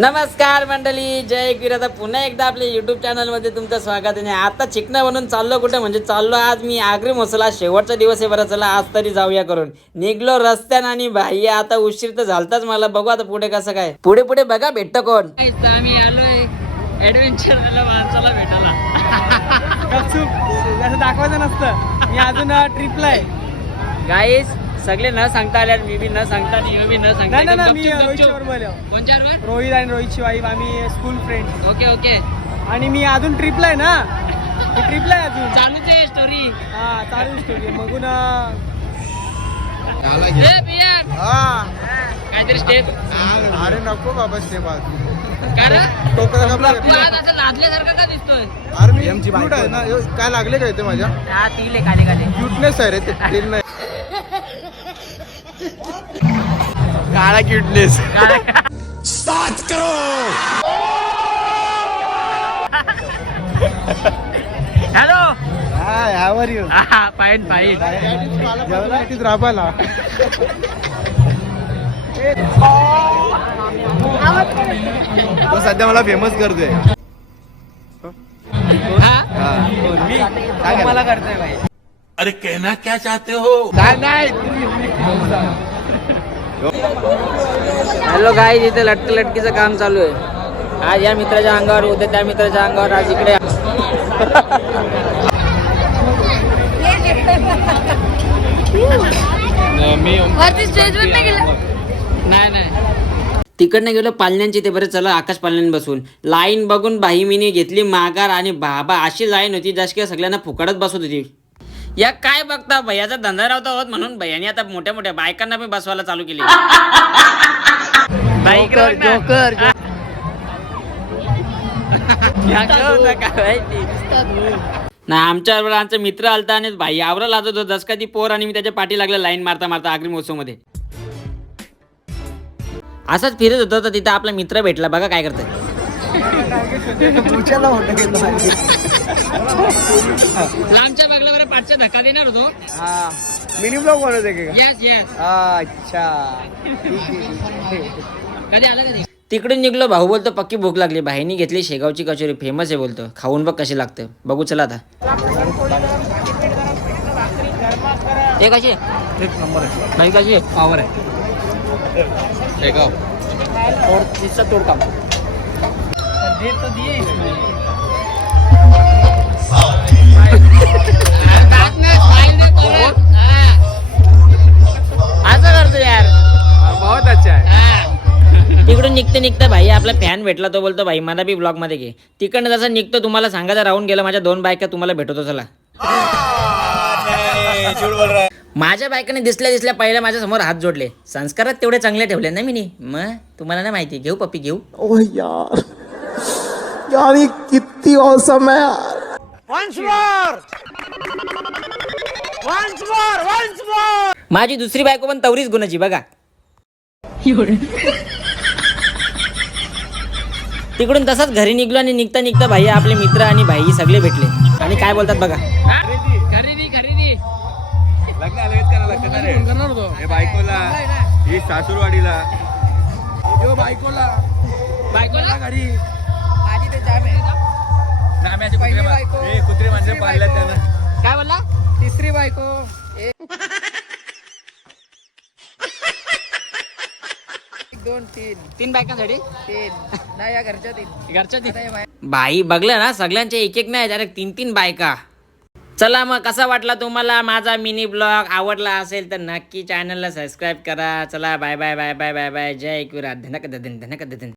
नमस्कार मंडळी जय गिर आता पुन्हा एकदा आपल्या युट्यूब चॅनलमध्ये तुमचं स्वागत आहे. आणि आता चिकनं बनून चाललो कुठे? म्हणजे चाललो आज मी आग्री मोसला शेवटचा दिवस आहे बरं. चला आज तरी जाऊया करून. निघलो रस्त्यानं आणि भाई आता उशीर तर झालताच मला. बघू आता पुढे कसं काय. पुढे पुढे बघा भेटतं कोण? आम्ही आलोय ऍडव्हेंचर माणसाला भेटायला. दाखवायचं नसतं. मी अजून ट्रिपला आहे. गाईस सगळे न सांगता आल्यात मी बी न सांगता बी न सांगता. नाही ना मी गपचूप, रोहित गपचूप. शर्मा आहे. कोण चार वर? रोहित आणि रोहित शिवाई आम्ही स्कूल फ्रेंड ओके ओके. आणि मी अजून ट्रिपला आहे ना? मी ट्रिपला आहे अजून. चालूच आहे स्टोरी हा चालू स्टोरी मगून काहीतरी स्टेप अरे नको बाबा स्टेप कारण टोकरा असं लादल्यासारखं का दिसतोय? अरे मी क्यूट आहे? ना यो, काय लागले काय ते माझ्या? हा तिले काले काले क्यूटनेस आहे रे ते. तेल नाही. काळा cuteness hello. Hi how are you fine fine जेवला तीच राबाला तो सध्या मला फेमस करतोय. काय मला करतोय भाई अरे कहना क्या चाहते हो? नाही नाही हॅलो गाईज इथे लटक लटकीचं काम चालू आहे. आज या मित्राच्या अंगावर उद्या त्या मित्राच्या अंगावर आज इकडे नाही गेला? नाही नाही. तिकडनं गेलो पालण्यांची ते बरं चला आकाश पालण्यान बसून. लाईन बघून बाही मिनी घेतली माघार आणि बाबा अशी लाईन होती जशी सगळ्यांना फुकटच बसत होती. या काय बघता भैयाचा धंदा राहता होत म्हणून भैयाने आता मोठ्या मोठ्या बायकांना पण बसवायला चालू केली. बाईक ना. आमच्या बरोबर आमचा मित्र आलता आणि भाई आवरा लाजत होता. जस का ती पोर आणि मी त्याच्या पाठी लागला लाईन मारता मारता आगरी महोत्सवमध्ये असाच फिरत होतो तर तिथं आपला मित्र भेटला. बघा काय करतोय. लांबच्या बघला बरं पाठच्या धक्का देणार होतो. हा. मिनी ब्लॉग बनवत आहे का येस येस अच्छा. कधी आला कधी? तिकडून निघलो भाऊ बोलतो पक्की भूक लागली. भाईनी घेतली शेगावची कचोरी. फेमस आहे बोलतो. खाऊन बघ कशी लागतं. बघू चला आता. ते कशी? एक नंबर आहे. भाई कशी? आहे. पावर आहे और तिसचा तोड असं करतो यार. बहुत अच्छा आहे. तिकडून निघते निघता भाई आपला फॅन भेटला तो बोलतो भाई मला बी ब्लॉगमध्ये घे. तिकडनं जसं निघतो तुम्हाला सांगायचं राहून गेलं माझ्या दोन बायका तुम्हाला भेटवतो चला. माझ्या बायकाने दिसल्या दिसल्या पहिल्या माझ्यासमोर हात जोडले. संस्कारात तेवढे चांगले ठेवले ना मी मग तुम्हाला नाही माहिती. घेऊ पप्पी घेऊ. ओ यार. यार ये माझी दुसरी बायको पण तवरीच गुणाची बघा. तिकडून तसाच घरी निघलो आणि निघता निघता भाई आपले मित्र आणि भाई सगळे भेटले. आणि काय बोलतात बघा. खरेदी खरेदी. लग्न आलं का लग्न रे हे बायकोला ही सासूरवाडीला. यो बायकोला. बायकोला घरी. कुत्रे. त्यानं काय बोलला तिसरी बायको. एक दोन तीन. तीन बायकांसाठी? तीन. नाही या घरच्या तीन. घरच्या हे बाय- बाई बघलं ना सगळ्यांच्या एक एक नाही डायरेक्ट तीन तीन बायका. चला मग कसा वाटला तुम्हाला माझा मिनी ब्लॉग आवडला असेल तर नक्की चॅनलला सबस्क्राईब करा. चला bye bye bye bye bye bye जय विराट धनक दधन धनक दधन